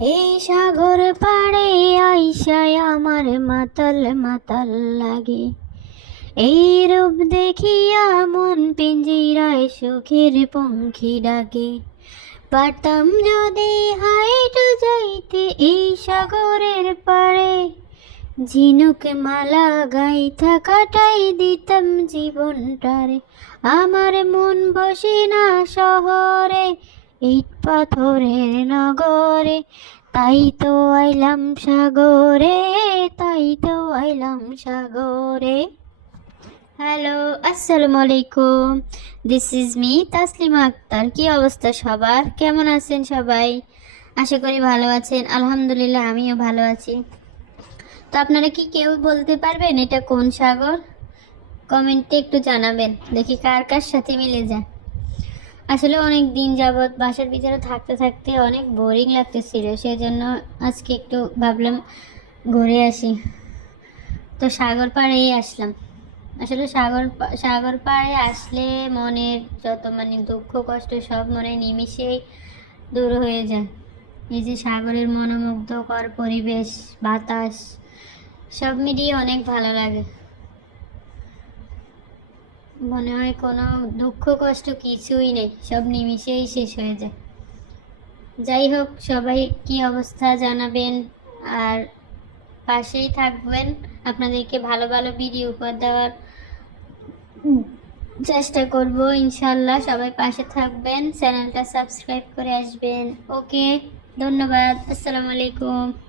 এই সাগর পাড়ে আইসায় আমার মাতাল মাতাল লাগে। এই রূপ দেখিয়া মন পিঞ্জিরায় সুখের পঙ্খী ডাকে। পারতাম যদি হাইটু যাইতে এই সাগরের পাড়ে। ঝিনুক মালা গাইথা কাটাই দিতাম জীবনটারে। আমার মন বসে না শহরে ইট পাথরের নগরে, তাই তো আইলাম সাগরে, তাই তো আইলাম সাগরে। হ্যালো আসসালামু আলাইকুম this is me Taslima Akter. কি অবস্থা সবার? কেমন আছেন সবাই? আশা করি ভালো আছেন। আলহামদুলিল্লাহ, আমিও ভালো আছি। তো আপনারা কি কেউ বলতে পারবেন এটা কোন সাগর? কমেন্টে একটু জানাবেন। দেখি কার কার সাথে মিলে যায়। আসলে অনেক দিন যাবৎ বাসার ভিতরে থাকতে থাকতে অনেক বোরিং লাগতেছিল সেই জন্য আজকে একটু ভাবলাম ঘুরে আসি। তো সাগর পাড়েই আসলাম। আসলে সাগর সাগর পাড়ে আসলে মনের যত মানে দুঃখ, কষ্ট সব মনে নিমিশেই দূর হয়ে যায়। এই যে সাগরের মনোমুগ্ধকর পরিবেশ, বাতাস, সব মিলিয়ে অনেক ভালো লাগে। মনে হয় কোনো দুঃখ, কষ্ট কিছুই নেই। সব নিমিষেই শেষ হয়ে যায়। যাই হোক, সবাই কি অবস্থা জানাবেন আর পাশেই থাকবেন। আপনাদেরকে ভালো ভালো ভিডিও উপহার দেওয়ার চেষ্টা করব, ইনশাল্লাহ। সবাই পাশে থাকবেন, চ্যানেলটা সাবস্ক্রাইব করে আসবেন। ওকে ধন্যবাদ। আসসালামু আলাইকুম।